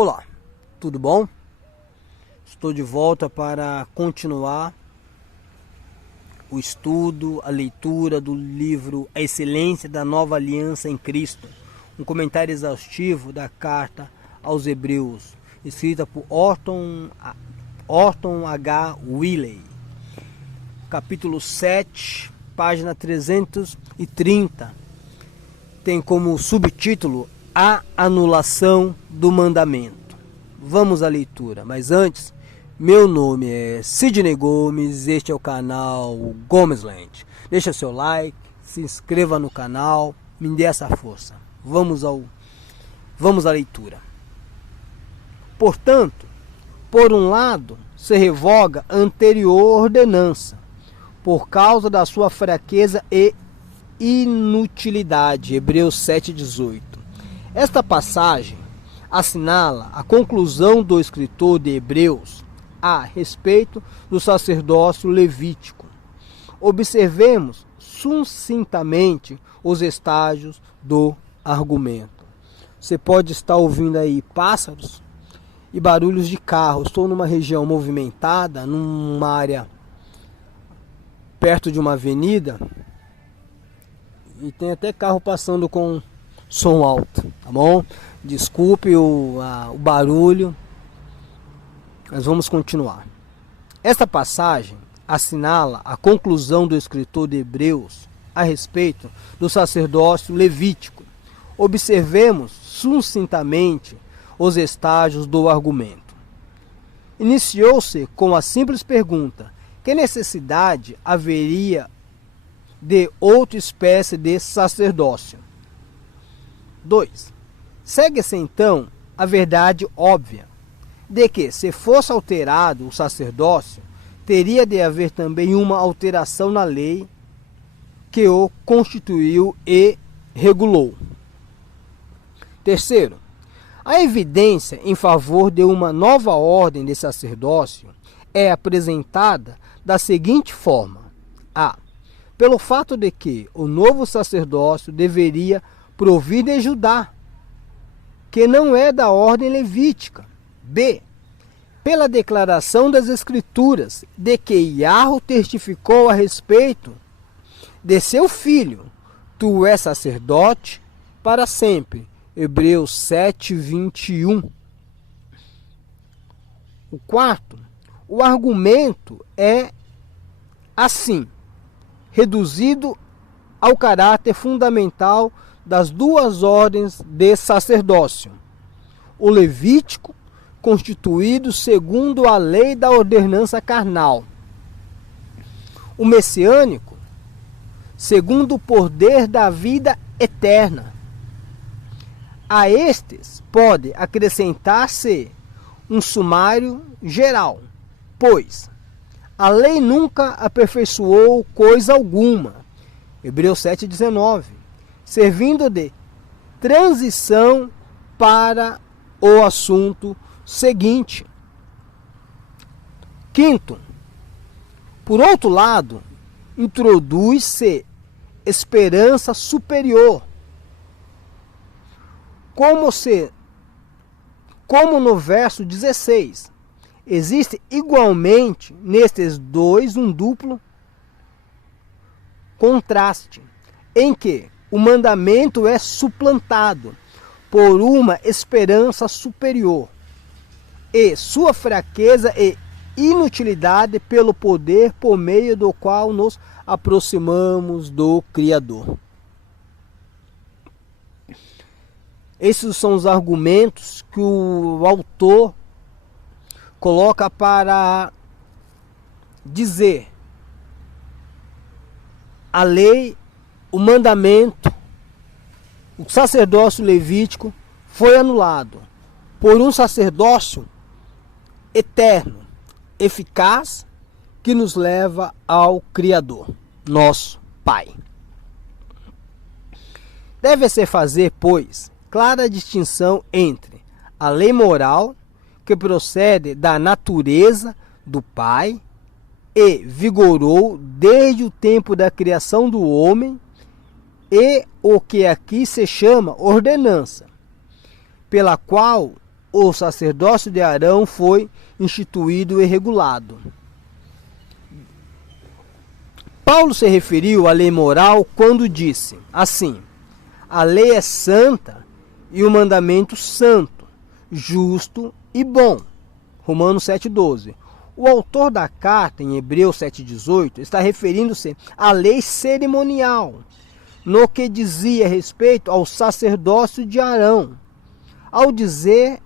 Olá, tudo bom? Estou de volta para continuar o estudo, a leitura do livro A Excelência da Nova Aliança em Cristo, um comentário exaustivo da carta aos Hebreus, escrita por Orton H. Willey, capítulo 7, página 330, tem como subtítulo A Anulação do Mandamento. Vamos à leitura, mas antes, meu nome é Sidney Gomes, este é o canal Gomesland. Deixa seu like, se inscreva no canal, me dê essa força. Vamos à leitura. Portanto, por um lado, se revoga a anterior ordenança, por causa da sua fraqueza e inutilidade. Hebreus 7,18. Esta passagem assinala a conclusão do escritor de Hebreus a respeito do sacerdócio levítico. Observemos sucintamente os estágios do argumento. Você pode estar ouvindo aí pássaros e barulhos de carro. Estou numa região movimentada, numa área perto de uma avenida, e tem até carro passando com som alto, tá bom? Desculpe o barulho, mas vamos continuar. Esta passagem assinala a conclusão do escritor de Hebreus a respeito do sacerdócio levítico. Observemos sucintamente os estágios do argumento. Iniciou-se com a simples pergunta: que necessidade haveria de outra espécie de sacerdócio? 2. Segue-se então a verdade óbvia de que, se fosse alterado o sacerdócio, teria de haver também uma alteração na lei que o constituiu e regulou. 3. A evidência em favor de uma nova ordem de sacerdócio é apresentada da seguinte forma: a. Pelo fato de que o novo sacerdócio deveria provir de Judá, que não é da ordem levítica. B. Pela declaração das Escrituras de que Yahweh testificou a respeito de seu filho: tu és sacerdote para sempre. Hebreus 7:21. O quarto, o argumento é assim, reduzido ao caráter fundamental das duas ordens de sacerdócio: o levítico, constituído segundo a lei da ordenança carnal; o messiânico, segundo o poder da vida eterna. A estes pode acrescentar-se um sumário geral, pois a lei nunca aperfeiçoou coisa alguma. Hebreus 7,19. Servindo de transição para o assunto seguinte. Quinto, por outro lado, introduz-se esperança superior, como no verso 16. Existe igualmente nestes dois um duplo contraste, em que o mandamento é suplantado por uma esperança superior, e sua fraqueza e inutilidade pelo poder por meio do qual nos aproximamos do Criador. Esses são os argumentos que o autor coloca para dizer: a lei, o mandamento, o sacerdócio levítico foi anulado por um sacerdócio eterno, eficaz, que nos leva ao Criador, nosso Pai. Deve-se fazer, pois, clara distinção entre a lei moral, que procede da natureza do Pai e vigorou desde o tempo da criação do homem, e o que aqui se chama ordenança, pela qual o sacerdócio de Arão foi instituído e regulado. Paulo se referiu à lei moral quando disse assim: a lei é santa e o mandamento santo, justo e bom. Romanos 7,12. O autor da carta, em Hebreus 7,18, está referindo-se à lei cerimonial, no que dizia respeito ao sacerdócio de Arão, ao dizer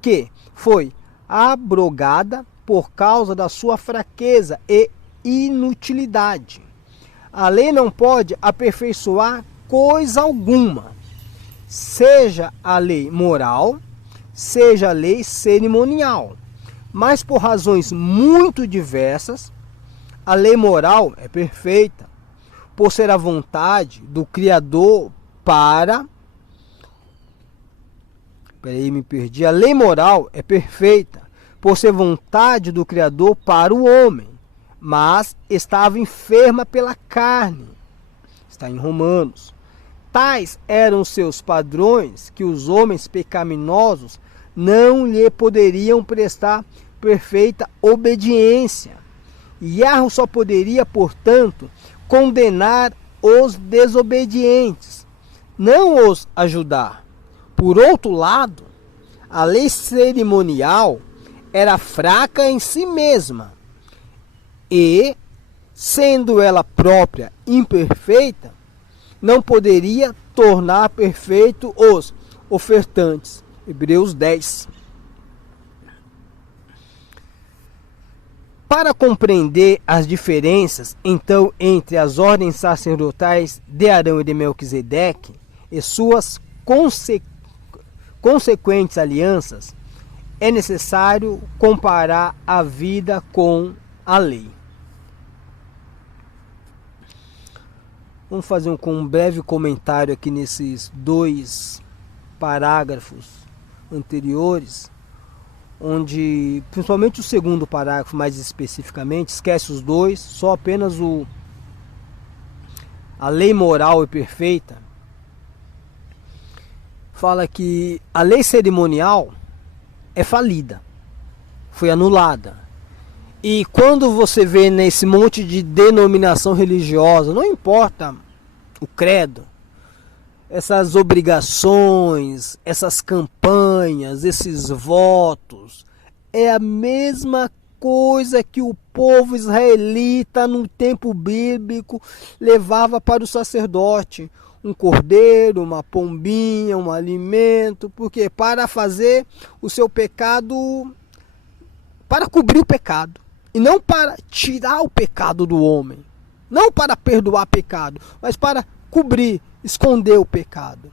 que foi abrogada por causa da sua fraqueza e inutilidade. A lei não pode aperfeiçoar coisa alguma, seja a lei moral, seja a lei cerimonial. Mas por razões muito diversas, a lei moral é perfeita, por ser a vontade do Criador para... A lei moral é perfeita, por ser vontade do Criador para o homem, mas estava enferma pela carne. Está em Romanos. Tais eram os seus padrões que os homens pecaminosos não lhe poderiam prestar perfeita obediência. Yahweh só poderia, portanto, condenar os desobedientes, não os ajudar. Por outro lado, a lei cerimonial era fraca em si mesma e, sendo ela própria imperfeita, não poderia tornar perfeito os ofertantes. Hebreus 10. Para compreender as diferenças, então, entre as ordens sacerdotais de Arão e de Melquisedeque e suas consequentes alianças, é necessário comparar a vida com a lei. Vamos fazer um breve comentário aqui nesses 2 parágrafos anteriores, onde, principalmente o segundo parágrafo mais especificamente, esquece os 2, só apenas a lei moral e perfeita. Fala que a lei cerimonial é falida, foi anulada. E quando você vê nesse monte de denominação religiosa, não importa o credo, essas obrigações, essas campanhas, esses votos, é a mesma coisa que o povo israelita no tempo bíblico levava para o sacerdote. Um cordeiro, uma pombinha, um alimento, porque para fazer o seu pecado, para cobrir o pecado, e não para tirar o pecado do homem, não para perdoar pecado, mas para cobrir, esconder o pecado.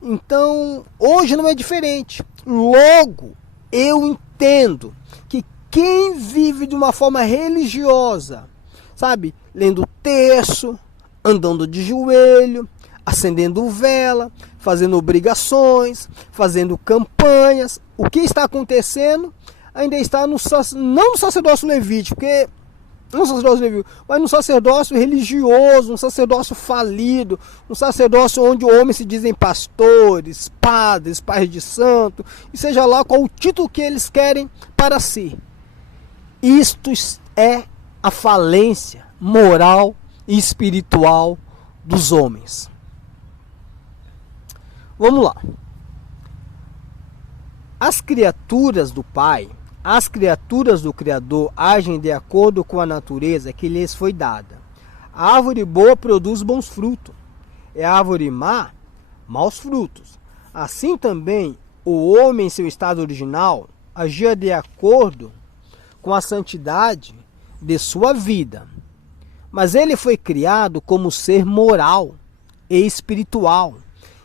Então, hoje não é diferente. Logo, eu entendo que quem vive de uma forma religiosa, sabe, lendo terço, andando de joelho, acendendo vela, fazendo obrigações, fazendo campanhas, o que está acontecendo ainda está não no sacerdócio levítico, porque não no sacerdócio levítico, mas no sacerdócio religioso, um sacerdócio falido, um sacerdócio onde homens se dizem pastores, padres, pais de santo, e seja lá qual o título que eles querem para si. Isto é a falência moral e espiritual dos homens. Vamos lá. As criaturas do Pai, as criaturas do Criador agem de acordo com a natureza que lhes foi dada. A árvore boa produz bons frutos, e a árvore má, maus frutos. Assim também, o homem em seu estado original agia de acordo com a santidade de sua vida. Mas ele foi criado como ser moral e espiritual,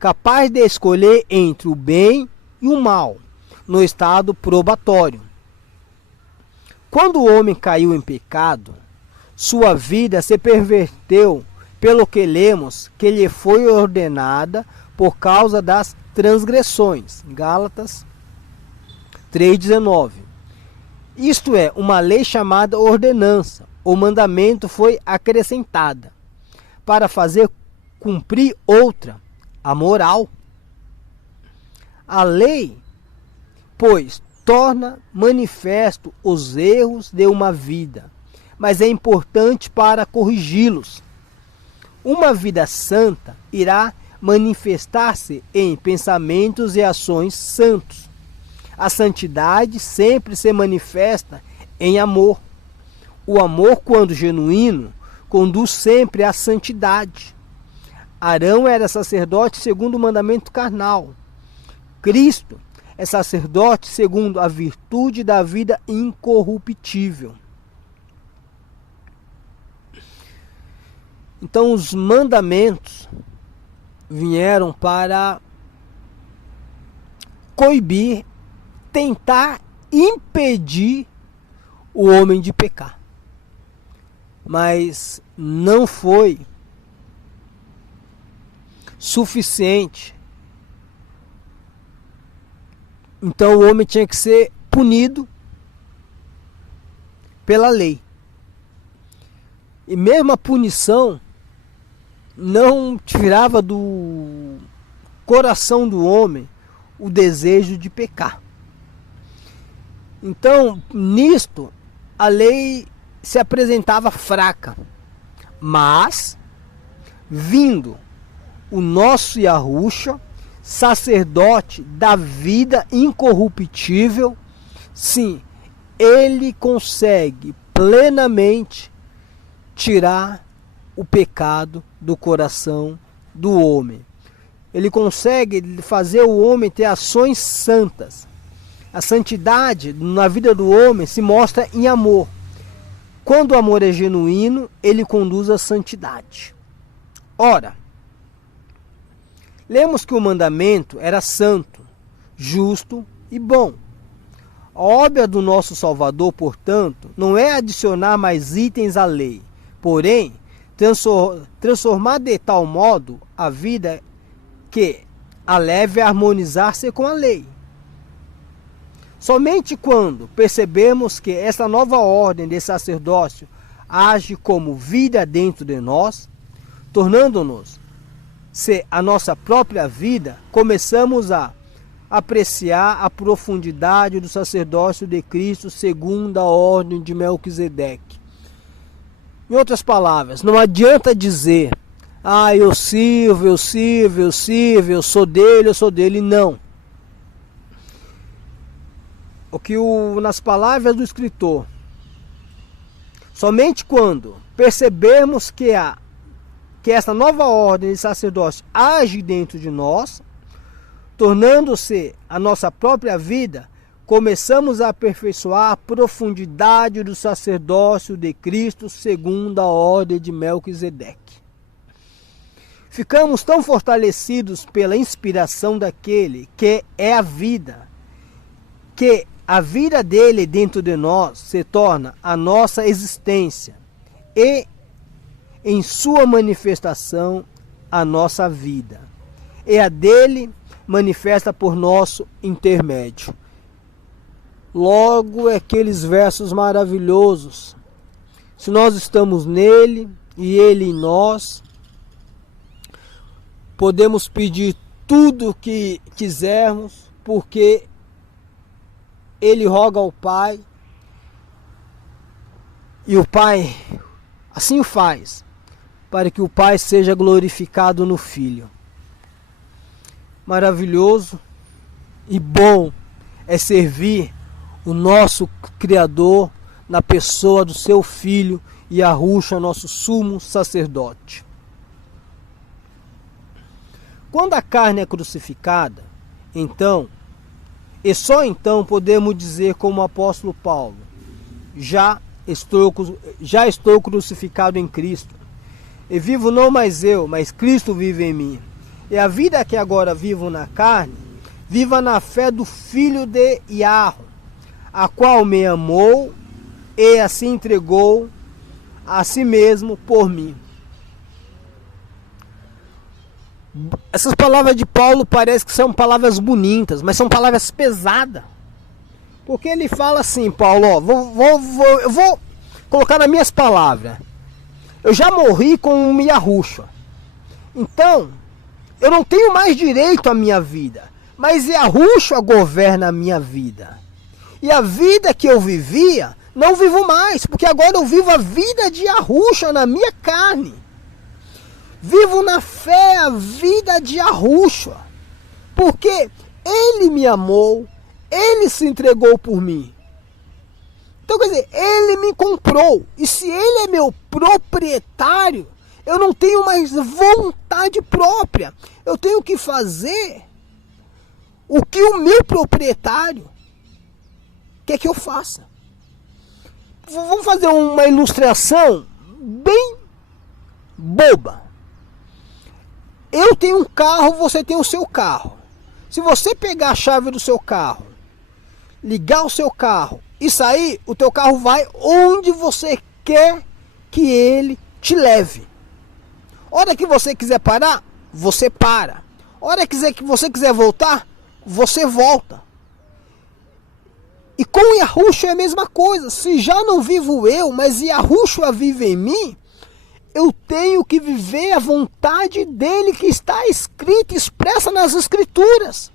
capaz de escolher entre o bem e o mal, no estado probatório. Quando o homem caiu em pecado, sua vida se perverteu, pelo que lemos que lhe foi ordenada por causa das transgressões. Gálatas 3,19. Isto é, uma lei chamada ordenança. O mandamento foi acrescentada para fazer cumprir outra, a moral. A lei pois torna manifesto os erros de uma vida, mas é importante para corrigi-los. Uma vida santa irá manifestar-se em pensamentos e ações santos. A santidade sempre se manifesta em amor. O amor, quando genuíno, conduz sempre à santidade. Arão era sacerdote segundo o mandamento carnal. Cristo é sacerdote segundo a virtude da vida incorruptível. Então os mandamentos vieram para coibir, tentar impedir o homem de pecar. Mas não foi suficiente. Então o homem tinha que ser punido pela lei. E mesmo a punição não tirava do coração do homem o desejo de pecar. Então, nisto, a lei se apresentava fraca. Mas, vindo o nosso Yahushua, sacerdote da vida incorruptível, sim, ele consegue plenamente tirar o pecado do coração do homem. Ele consegue fazer o homem ter ações santas. A santidade na vida do homem se mostra em amor. Quando o amor é genuíno, ele conduz à santidade. Ora, lemos que o mandamento era santo, justo e bom. A obra do nosso Salvador, portanto, não é adicionar mais itens à lei, porém, transformar de tal modo a vida que a leve a harmonizar-se com a lei. Somente quando percebemos que essa nova ordem de sacerdócio age como vida dentro de nós, tornando-nos se a nossa própria vida, começamos a apreciar a profundidade do sacerdócio de Cristo segundo a ordem de Melquisedeque. Em outras palavras, não adianta dizer, eu sirvo, eu sou dele, não. Nas palavras do escritor, somente quando percebermos que essa nova ordem de sacerdócio age dentro de nós, tornando-se a nossa própria vida, começamos a aperfeiçoar a profundidade do sacerdócio de Cristo segundo a ordem de Melquisedeque. Ficamos tão fortalecidos pela inspiração daquele que é a vida, que a vida dele dentro de nós se torna a nossa existência e, em sua manifestação, a nossa vida. E a dele manifesta por nosso intermédio. Logo, aqueles versos maravilhosos. Se nós estamos nele e ele em nós, podemos pedir tudo o que quisermos, porque ele roga ao Pai, e o Pai assim o faz, para que o Pai seja glorificado no Filho. Maravilhoso e bom é servir o nosso Criador na pessoa do seu Filho Yahushua, nosso sumo sacerdote. Quando a carne é crucificada, então, e só então podemos dizer como o apóstolo Paulo, já estou crucificado em Cristo, e vivo não mais eu, mas Cristo vive em mim. E a vida que agora vivo na carne, viva na fé do Filho de Yahweh, a qual me amou e assim entregou a si mesmo por mim. Essas palavras de Paulo parecem que são palavras bonitas, mas são palavras pesadas. Porque ele fala assim, Paulo, eu vou colocar nas minhas palavras. Eu já morri com o Yahushua. Então, eu não tenho mais direito à minha vida. Mas Yahushua governa a minha vida. E a vida que eu vivia, não vivo mais, porque agora eu vivo a vida de Yahushua na minha carne. Vivo na fé a vida de Yahushua, porque Ele me amou, Ele se entregou por mim. Então, quer dizer, Ele me comprou. E se Ele é meu proprietário, eu não tenho mais vontade própria. Eu tenho que fazer o que o meu proprietário quer que eu faça. Vamos fazer uma ilustração bem boba. Eu tenho um carro, você tem o seu carro. Se você pegar a chave do seu carro, ligar o seu carro e sair, o teu carro vai onde você quer que ele te leve. Hora que você quiser parar, você para. Hora que você quiser voltar, você volta. E com Yahushua é a mesma coisa. Se já não vivo eu, mas Yahushua vive em mim, eu tenho que viver a vontade dele que está escrita, expressa nas Escrituras.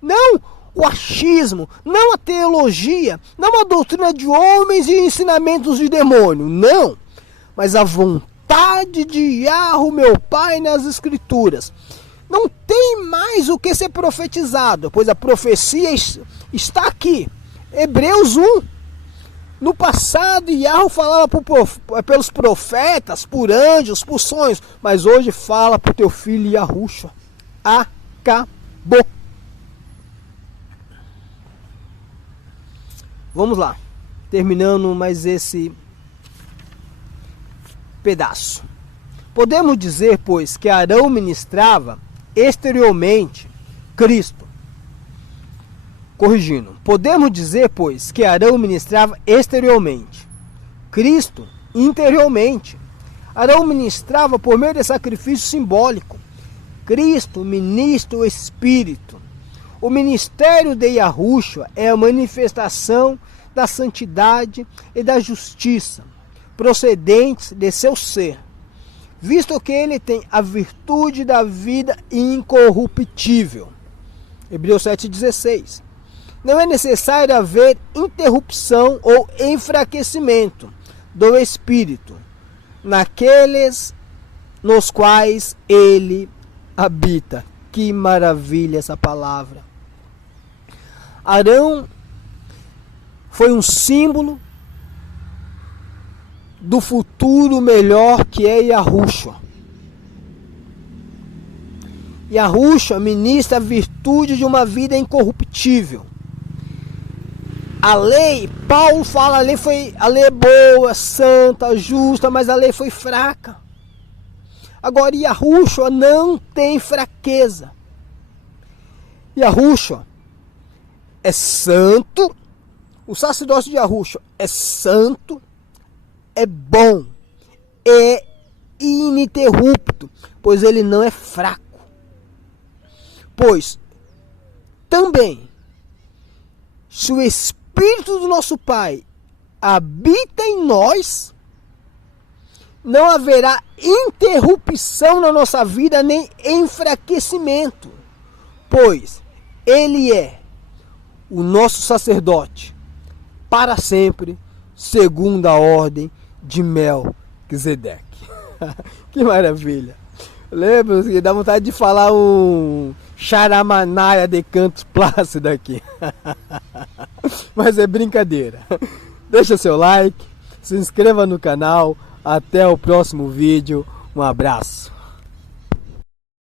Não o achismo, não a teologia, não a doutrina de homens e ensinamentos de demônio. Não, mas a vontade de Yahu, meu Pai, nas Escrituras. Não tem mais o que ser profetizado, pois a profecia está aqui. Hebreus 1. No passado, Yahu falava pelos profetas, por anjos, por sonhos. Mas hoje fala para o teu filho Yahushua. Acabou. Vamos lá. Terminando mais esse pedaço. Podemos dizer, pois, que Arão ministrava exteriormente Cristo. Corrigindo, podemos dizer, pois, que Arão ministrava exteriormente, Cristo interiormente. Arão ministrava por meio de sacrifício simbólico, Cristo ministra o Espírito. O ministério de Yahushua é a manifestação da santidade e da justiça, procedentes de seu ser, visto que ele tem a virtude da vida incorruptível. Hebreus 7,16. Não é necessário haver interrupção ou enfraquecimento do Espírito naqueles nos quais ele habita. Que maravilha essa palavra. Arão foi um símbolo do futuro melhor que é Yahushua. Yahushua ministra a virtude de uma vida incorruptível. A lei, Paulo fala, a lei é boa, santa, justa, mas a lei foi fraca. Agora, Yahushua não tem fraqueza. Yahushua é santo, o sacerdócio de Yahushua é santo, é bom, é ininterrupto, pois ele não é fraco. Pois, também, se o Espírito do nosso Pai habita em nós, não haverá interrupção na nossa vida, nem enfraquecimento, pois Ele é o nosso sacerdote, para sempre, segundo a ordem de Melquisedeque. Que maravilha! Lembra que dá vontade de falar um charamanaia de cantos plácidos aqui. Mas é brincadeira. Deixa seu like, se inscreva no canal. Até o próximo vídeo. Um abraço.